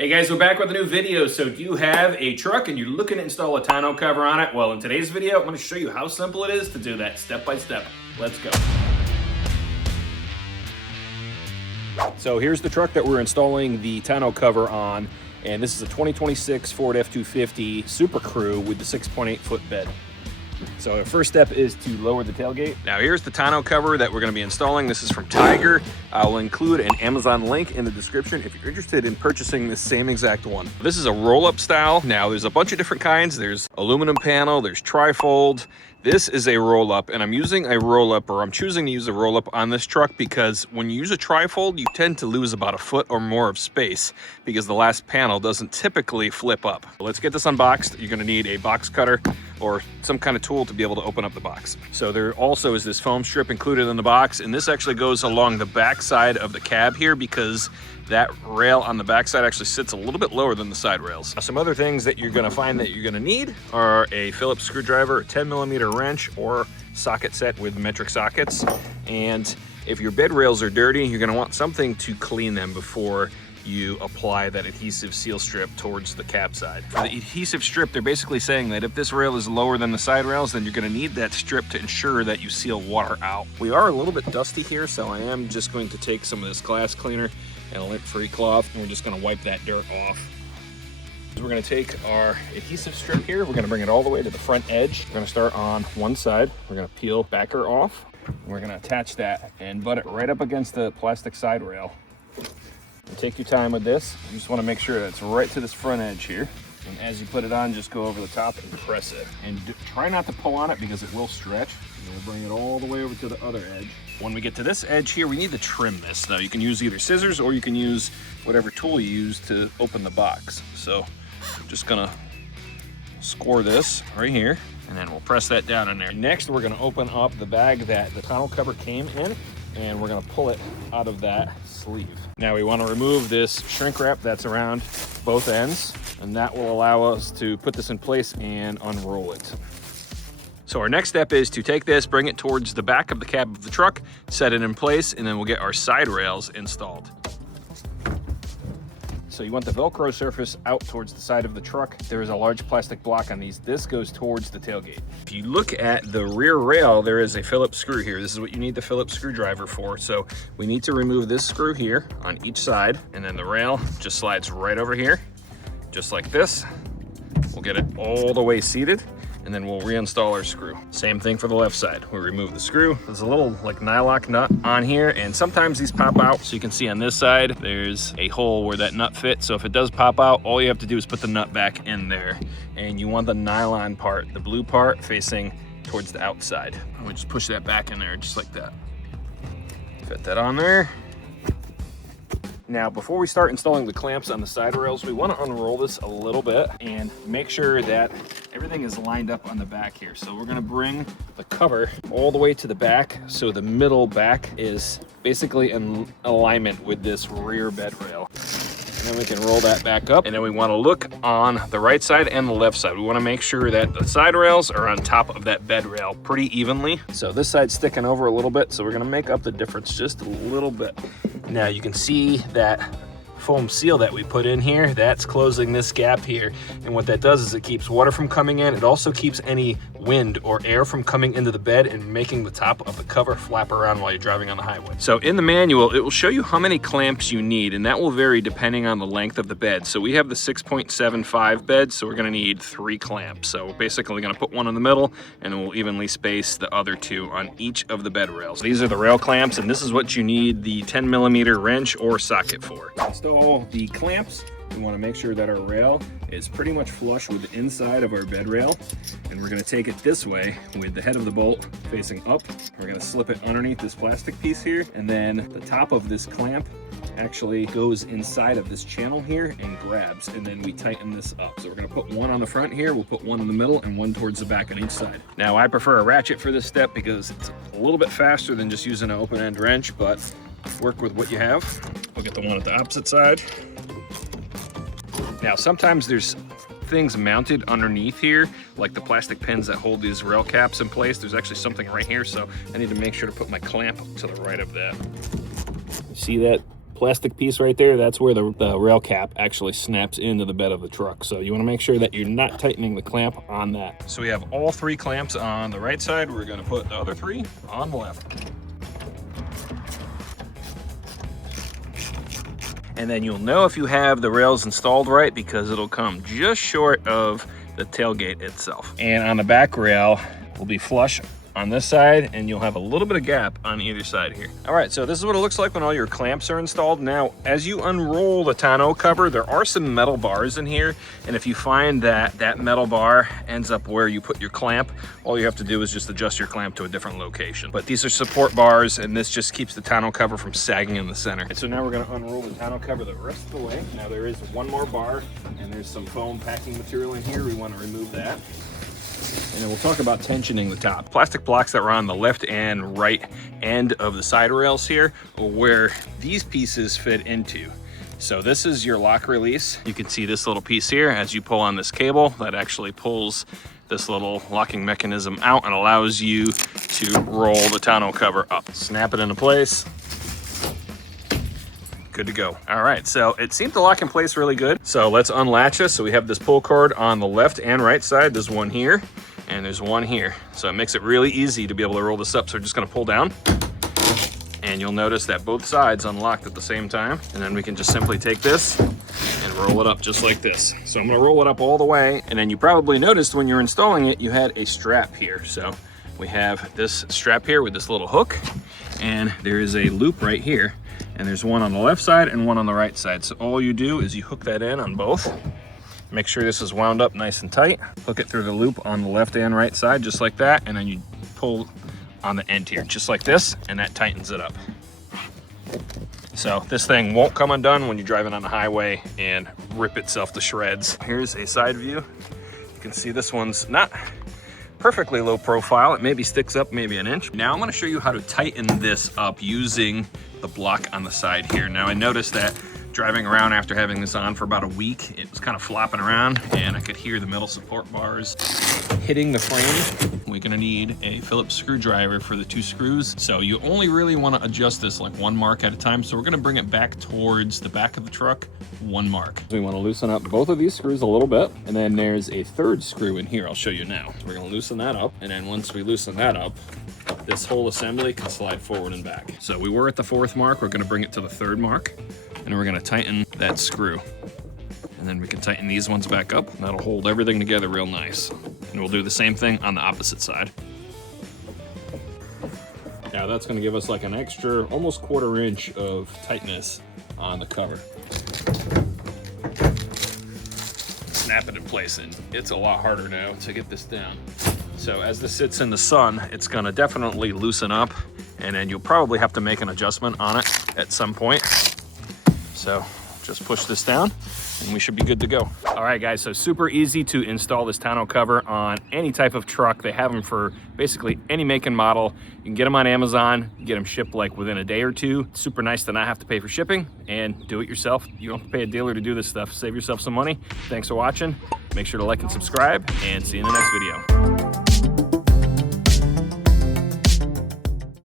Hey guys, we're back with a new video. So do you have a truck and you're looking to install a tonneau cover on it? Well, in today's video, I'm going to show you how simple it is to do that step by step. Let's go. So here's the truck that we're installing the tonneau cover on, and this is a 2026 Ford F-250 Super Crew with the 6.8 foot bed. So our first step is to lower the tailgate. Now here's the tonneau cover that we're going to be installing. This is from Tyger. I'll include an Amazon link in the description if you're interested in purchasing this same exact one. This is a roll-up style. Now there's a bunch of different kinds. There's aluminum panel, there's trifold. This is a roll-up, and I'm using a roll-up, or I'm choosing to use a roll-up on this truck because when you use a trifold, you tend to lose about a foot or more of space because the last panel doesn't typically flip up. Let's get this unboxed. You're going to need a box cutter or some kind of tool to be able to open up the box. So there also is this foam strip included in the box, and this actually goes along the back side of the cab here because that rail on the backside actually sits a little bit lower than the side rails. Now, some other things that you're gonna find that you're gonna need are a Phillips screwdriver, a 10mm wrench, or socket set with metric sockets. And if your bed rails are dirty, you're gonna want something to clean them before you apply that adhesive seal strip towards the cab side. For the adhesive strip, they're basically saying that if this rail is lower than the side rails, then you're gonna need that strip to ensure that you seal water out. We are a little bit dusty here, so I am just going to take some of this glass cleaner and a lint-free cloth, and we're just gonna wipe that dirt off. We're gonna take our adhesive strip here, we're gonna bring it all the way to the front edge. We're gonna start on one side. We're gonna peel backer off. We're gonna attach that and butt it right up against the plastic side rail. And take your time with this. You just wanna make sure that it's right to this front edge here. And as you put it on, just go over the top and press it. And try not to pull on it because it will stretch. And we'll bring it all the way over to the other edge. When we get to this edge here, we need to trim this. Now you can use either scissors or you can use whatever tool you use to open the box. So I'm just gonna score this right here, and then we'll press that down in there. Next, we're gonna open up the bag that the tonneau cover came in, and we're gonna pull it out of that sleeve. Now we wanna remove this shrink wrap that's around both ends, and that will allow us to put this in place and unroll it. So our next step is to take this, bring it towards the back of the cab of the truck, set it in place, and then we'll get our side rails installed. So you want the Velcro surface out towards the side of the truck. There is a large plastic block on these. This goes towards the tailgate. If you look at the rear rail, there is a Phillips screw here. This is what you need the Phillips screwdriver for. So we need to remove this screw here on each side, and then the rail just slides right over here, just like this. We'll get it all the way seated, and then we'll reinstall our screw. Same thing for the left side. We remove the screw. There's a little like nylock nut on here, and sometimes these pop out. So you can see on this side, there's a hole where that nut fits. So if it does pop out, all you have to do is put the nut back in there. And you want the nylon part, the blue part, facing towards the outside. We just push that back in there, just like that. Fit that on there. Now, before we start installing the clamps on the side rails, we want to unroll this a little bit and make sure that everything is lined up on the back here. So we're going to bring the cover all the way to the back, so the middle back is basically in alignment with this rear bed rail. And then we can roll that back up, and then we want to look on the right side and the left side. We want to make sure that the side rails are on top of that bed rail pretty evenly. So this side's sticking over a little bit, so we're going to make up the difference just a little bit. Now you can see that foam seal that we put in here, that's closing this gap here. And what that does is it keeps water from coming in. It also keeps any wind or air from coming into the bed and making the top of the cover flap around while you're driving on the highway. So in the manual, it will show you how many clamps you need, and that will vary depending on the length of the bed. So we have the 6.75 bed, so we're gonna need 3 clamps. So we're basically gonna put one in the middle, and then we'll evenly space the other 2 on each of the bed rails. These are the rail clamps, and this is what you need the 10mm wrench or socket for. To install the clamps, we want to make sure that our rail is pretty much flush with the inside of our bed rail, and we're going to take it this way with the head of the bolt facing up. We're going to slip it underneath this plastic piece here, and then the top of this clamp actually goes inside of this channel here and grabs, and then we tighten this up. So we're going to put one on the front here, we'll put one in the middle, and one towards the back on each side. Now I prefer a ratchet for this step because it's a little bit faster than just using an open end wrench, but work with what you have. We'll get the one at the opposite side. Now, sometimes there's things mounted underneath here, like the plastic pins that hold these rail caps in place. There's actually something right here, so I need to make sure to put my clamp to the right of that. You see that plastic piece right there, that's where the rail cap actually snaps into the bed of the truck. So you want to make sure that you're not tightening the clamp on that. So we have all 3 clamps on the right side. We're going to put the other 3 on the left. And then you'll know if you have the rails installed right because it'll come just short of the tailgate itself. And on the back rail will be flush on this side, and you'll have a little bit of gap on either side here. All right, so this is what it looks like when all your clamps are installed. Now, as you unroll the tonneau cover, there are some metal bars in here, and if you find that that metal bar ends up where you put your clamp, all you have to do is just adjust your clamp to a different location. But these are support bars, and this just keeps the tonneau cover from sagging in the center. And so now we're gonna unroll the tonneau cover the rest of the way. Now there is one more bar, and there's some foam packing material in here. We wanna remove that. And then we'll talk about tensioning the top. Plastic blocks that were on the left and right end of the side rails here are where these pieces fit into. So this is your lock release. You can see this little piece here as you pull on this cable that actually pulls this little locking mechanism out and allows you to roll the tonneau cover up. Snap it into place. Good to go. All right, so it seemed to lock in place really good. So let's unlatch this. So we have this pull cord on the left and right side. There's one here and there's one here. So it makes it really easy to be able to roll this up. So we're just gonna pull down and you'll notice that both sides unlocked at the same time. And then we can just simply take this and roll it up just like this. So I'm gonna roll it up all the way. And then you probably noticed when you're installing it, you had a strap here. So we have this strap here with this little hook, and there is a loop right here. And there's one on the left side and one on the right side. So all you do is you hook that in on both. Make sure this is wound up nice and tight. Hook it through the loop on the left and right side, just like that. And then you pull on the end here, just like this, and that tightens it up. So this thing won't come undone when you're driving on the highway and rip itself to shreds. Here's a side view. You can see this one's not perfectly low profile. It maybe sticks up maybe an inch. Now I'm gonna show you how to tighten this up using the block on the side here. Now I noticed that driving around after having this on for about a week, it was kind of flopping around and I could hear the metal support bars hitting the frame. We're gonna need a Phillips screwdriver for the 2 screws. So you only really wanna adjust this like 1 mark at a time. So we're gonna bring it back towards the back of the truck, 1 mark. We wanna loosen up both of these screws a little bit. And then there's a 3rd screw in here, I'll show you now. So we're gonna loosen that up. And then once we loosen that up, this whole assembly can slide forward and back. So we were at the 4th mark, we're gonna bring it to the 3rd mark, and we're gonna tighten that screw. And then we can tighten these ones back up. That'll hold everything together real nice. And we'll do the same thing on the opposite side. Now that's gonna give us like an extra, almost 1/4 inch of tightness on the cover. Snap it in place, and it's a lot harder now to get this down. So as this sits in the sun, it's gonna definitely loosen up, and then you'll probably have to make an adjustment on it at some point. So just push this down and we should be good to go. All right guys, so super easy to install this tonneau cover on any type of truck. They have them for basically any make and model. You can get them on Amazon, get them shipped like within a day or 2. It's super nice to not have to pay for shipping and do it yourself. You don't have to pay a dealer to do this stuff. Save yourself some money. Thanks for watching. Make sure to like and subscribe, and see you in the next video.